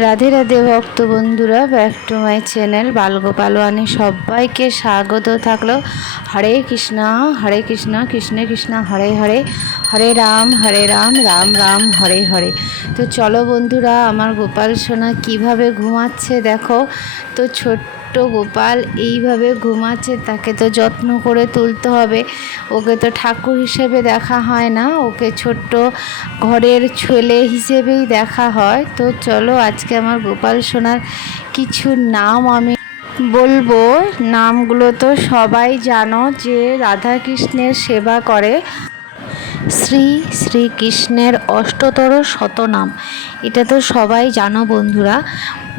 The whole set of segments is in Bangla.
রাধে রাধে ভক্ত বন্ধুরা ব্যাক টু মাই চ্যানেল বালগোপালওয়ানে সবাইকে স্বাগত থাকল। হরে কৃষ্ণ হরে কৃষ্ণ কৃষ্ণ কৃষ্ণ, হরে হরে হরে রাম হরে রাম রাম রাম, হরে হরে। তো চলো বন্ধুরা, আমার গোপাল সোনা কীভাবে ঘুমাচ্ছে দেখো। তো ছোট্ট গোপাল এইভাবে ঘুমাচ্ছে, তাকে তো যত্ন করে তুলতে হবে। ওকে তো ঠাকুর হিসেবে দেখা হয় না, ওকে ছোট্ট ঘরের ছেলে হিসেবেই দেখা হয়। তো চলো আজকে আমার গোপাল সোনার কিছু নাম আমি বলব। নামগুলো তো সবাই জানো যে রাধাকৃষ্ণের সেবা করে। শ্রী শ্রীকৃষ্ণের অষ্টতর শতনাম। এটা তো সবাই জানো বন্ধুরা।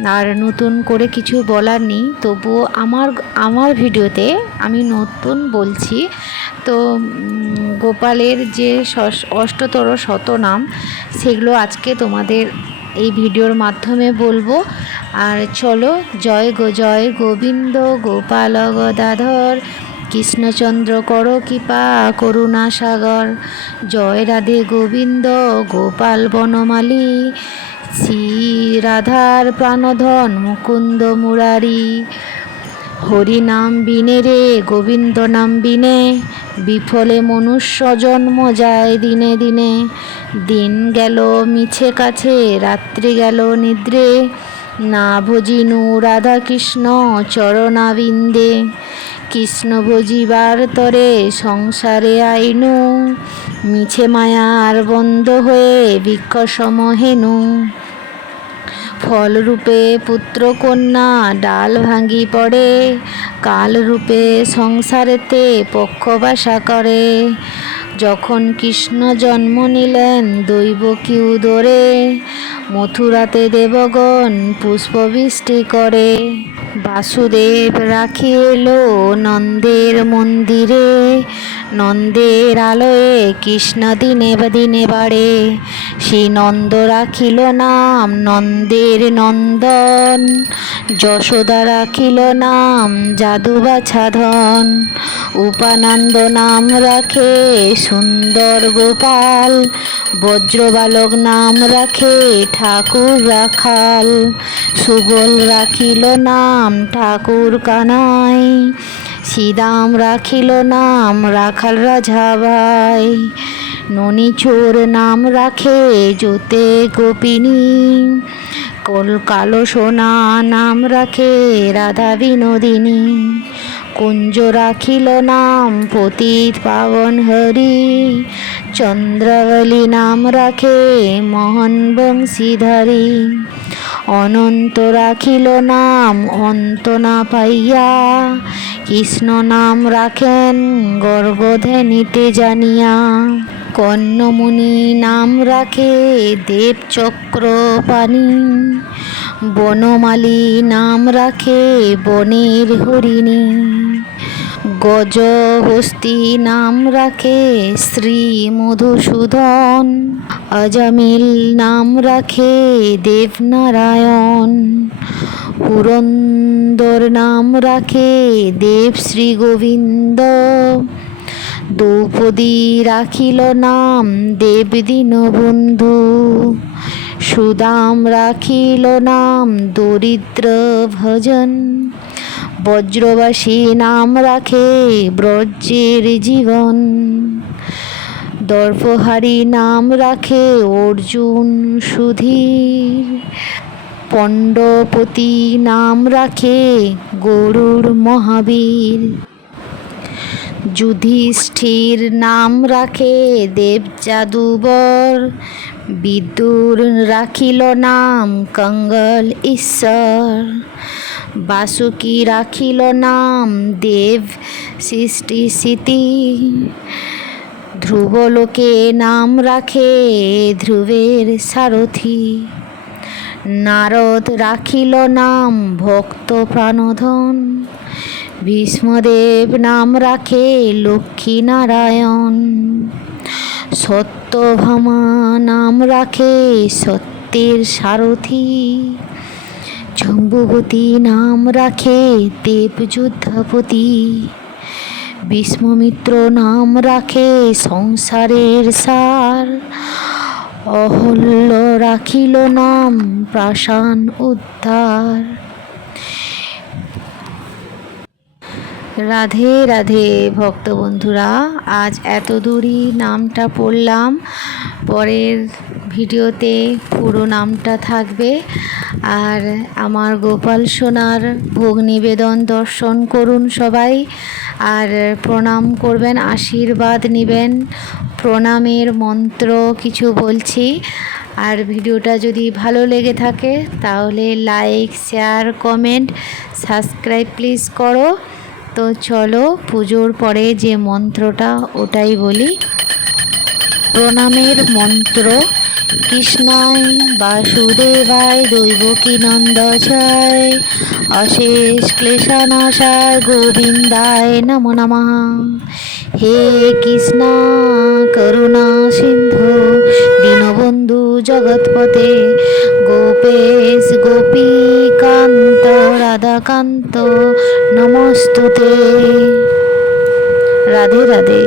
আর নতুন করে কিছু বলার নেই, তবুও আমার আমার ভিডিওতে আমি নতুন বলছি। তো গোপালের যে অষ্টতর শতনাম, সেগুলো আজকে তোমাদের এই ভিডিওর মাধ্যমে বলব। আর চলো, জয় গো, জয় গোবিন্দ, গোপাল গদাধর কৃষ্ণচন্দ্র কর কৃপা, করুণা সাগর। জয় রাধে গোবিন্দ, গোপাল বনমালী। শ্রী রাধার প্রাণধন মুকুন্দ মুরারি। হরি নাম বিনে রে, গোবিন্দ নাম বিনে। বিফলে মনুষ্য জন্ম যায় দিনে দিনে। দিন গেল মিছে কাছে, রাত্রি গেল নিদ্রে। না ভজিনু রাধা কৃষ্ণ চরণাবিন্দে। কৃষ্ণ ভজিবার তরে সংসারে আইনু। মিছে মায়ার বন্ধ হয়ে বৃক্ষ সমহেনু ফলরূপে পুত্র কন্যা ডাল ভাঙ্গি পড়ে। কালরূপে সংসারেতে পক্ষবাসা করে। যখন কৃষ্ণ জন্ম নিলেন দৈব কি উদরে মথুরাতে দেবগণ পুষ্পবৃষ্টি করে। বাসুদেব রাখি এলো নন্দের মন্দিরে। নন্দের আলোয়ে কৃষ্ণ দিনে দিনে বাড়ে। সেই নন্দ রাখিল নাম, নন্দের নন্দন। যশোদা রাখিল নাম জাদু বাছাধন উপানন্দ নাম রাখে সুন্দর গোপাল। বজ্রবালক নাম রাখে ঠাকুর রাখাল। সুবল রাখিল নাম ঠাকুর কানাই। শ্রীদাম রাখিল নাম রাখাল রাজা ভাই। ননি চোর নাম রাখে জোতে গোপিনী। কল কালো সোনা নাম রাখে রাধা বিনোদিনী। কুঞ্জ রাখিল নাম পতিত পাবন হরি। চন্দ্রাবলী নাম রাখে মোহন বংশীধারী। অনন্ত রাখিল নাম, অন্ত না পাইয়া কৃষ্ণ নাম রাখেন গর্গধেনিতে জানিয়া। কর্ণমুনি নাম রাখে দেবচক্র পানি, বনমালী নাম রাখে বনের হরিণী। গজহস্তি নাম রাখে শ্রী মধুসূদন অজামিল নাম রাখে দেবনারায়ণ, পুরন্দর নাম রাখে দেব শ্রী গোবিন্দ, দ্রৌপদী রাখিল নাম দেব দীনবন্ধু, সুদাম রাখিল নাম দরিদ্র ভজন বজ্রবাসী নাম রাখে ব্রজের জীবন। দর্পহারী নাম রাখে অর্জুন সুধীর। পণ্ডপতি নাম রাখে গরুর মহাবীর। যুধিষ্ঠির নাম রাখে দেব জাদুবর বিদুর রাখিল নাম কঙ্গল ঈশ্বর। বাসুকি রাখিল নাম দেব সৃষ্টি স্মৃতি। ধ্রুবলোকে নাম রাখে ধ্রুবের সারথি। নারদ রাখিল নাম ভক্ত প্রাণধন। ভীষ্মদেব নাম রাখে লক্ষ্মী নারায়ণ। সত্যভামা নাম রাখে, সত্যের সারথি। জম্বুবতী নাম রাখে দেবযুদ্ধাপতি বিষ্ণুমিত্র নাম রাখে সংসারের সার। অহল্য রাখিল নাম প্রাসান উদ্ধার। রাধে রাধে ভক্ত বন্ধুরা, আজ এত দূরই নামটা পড়লাম। পরের ভিডিওতে পুরো নামটা থাকবে। আর আমার গোপাল সোনার ভোগ নিবেদন দর্শন করুন সবাই। আর প্রণাম করবেন, আশীর্বাদ নেবেন। প্রণামের মন্ত্র কিছু বলছি। আর ভিডিওটা যদি ভালো লেগে থাকে, তাহলে like, share, comment, subscribe please করো। তো চলো পুজোর পরে যে মন্ত্রটা, ওটাই বলি। প্রণামের মন্ত্র, কৃষ্ণায় বাসুদেবায় দৈবকী নন্দ ছয় অশেষ ক্লেশানাশায় গোবিন্দায় নমো নমঃ। হে কৃষ্ণ, করুণা সিন্ধু, দীনবন্ধু জগৎপতে গোপেশ গোপীকান্ত রাধাকান্ত নমস্তুতে। রাধে রাধে।